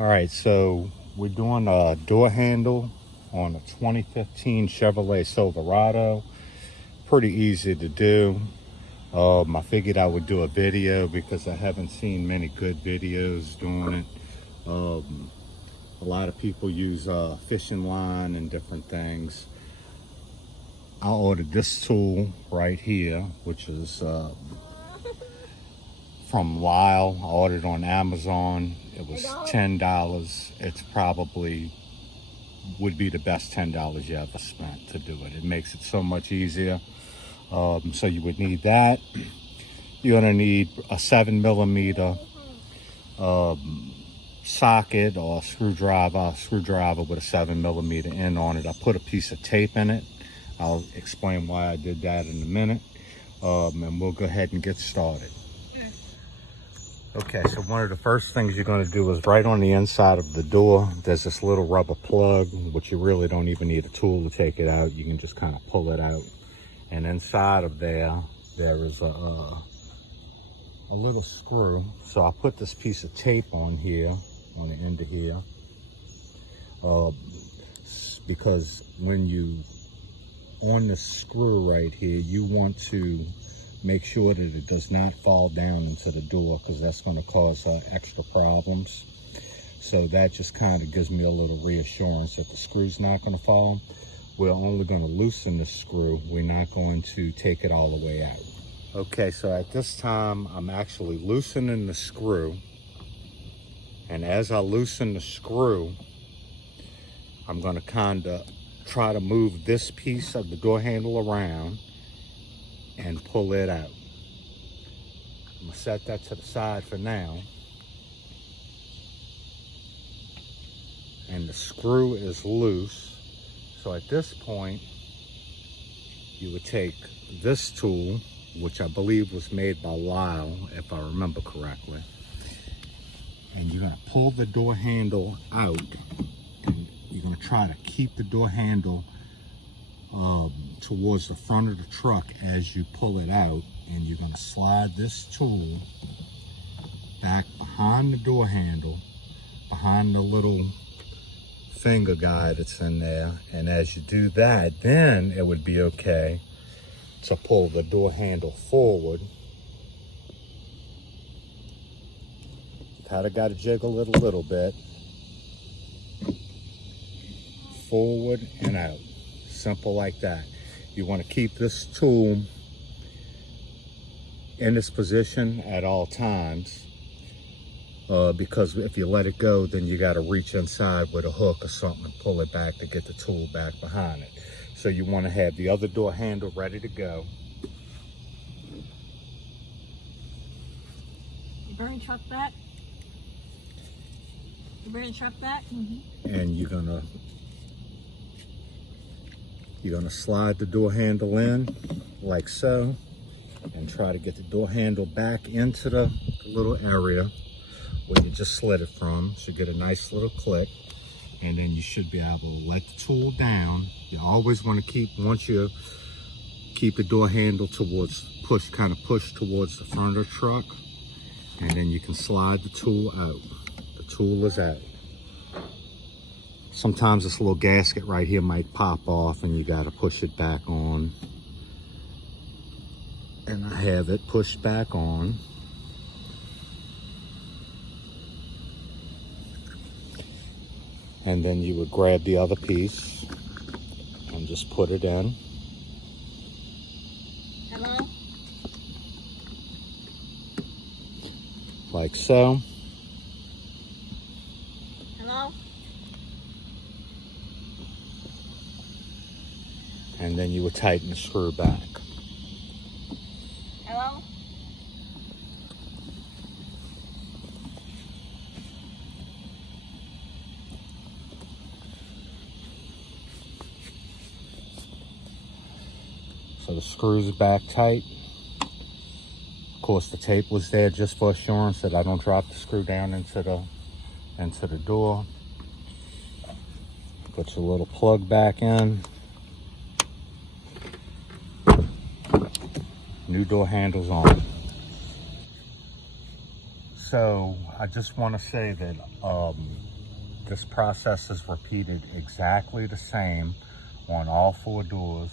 All right, so we're doing a door handle on a 2015 Chevrolet Silverado. Pretty easy to do. I figured I would do a video because I haven't seen many good videos doing it. A lot of people use fishing line and different things. I ordered this tool right here, which is from Lisle. I ordered on Amazon. It was $10. It's probably would be the best $10 you ever spent to do it. It makes it so much easier. So you would need that. You're gonna need a 7mm socket or screwdriver with a 7mm end on it. I put a piece of tape in it. I'll explain why I did that in a minute. And we'll go ahead and get started. Okay, so one of the first things you're going to do is right on the inside of the door, there's this little rubber plug, which you really don't even need a tool to take it out. You can just kind of pull it out. And inside of there is a little screw. So I put this piece of tape on here, on the end of here, because when you, on this screw right here, you want to make sure that it does not fall down into the door, because that's going to cause extra problems. So that just kind of gives me a little reassurance that the screw's not going to fall. We're only going to loosen the screw. We're not going to take it all the way out. Okay, so at this time, I'm actually loosening the screw. And as I loosen the screw, I'm going to kind of try to move this piece of the door handle around and pull it out. I'm gonna set that to the side for now. And the screw is loose. So at this point, you would take this tool, which I believe was made by Lisle, if I remember correctly. And you're gonna pull the door handle out. And you're gonna try to keep the door handle towards the front of the truck as you pull it out, and you're going to slide this tool back behind the door handle, behind the little finger guide that's in there. And as you do that, then it would be okay to pull the door handle forward. Kind of got to jiggle it a little bit, forward and out. Simple like that. You want to keep this tool in this position at all times, because if you let it go, then you got to reach inside with a hook or something and pull it back to get the tool back behind it. So you want to have the other door handle ready to go. You bearing truck back? You bearing truck back? Mm-hmm. And you're gonna slide the door handle in like so, and try to get the door handle back into the little area where you just slid it from. So get a nice little click, and then you should be able to let the tool down. You always want to once you keep the door handle kind of push towards the front of the truck, and then you can slide the tool out. The tool is out. Sometimes this little gasket right here might pop off and you got to push it back on. And I have it pushed back on. And then you would grab the other piece and just put it in. Hello? Like so. Hello? And then you would tighten the screw back. Hello? So the screw's back tight. Of course, the tape was there just for assurance that I don't drop the screw down into the door. Put your little plug back in. New door handles on. So I just want to say that This process is repeated exactly the same on all 4 doors.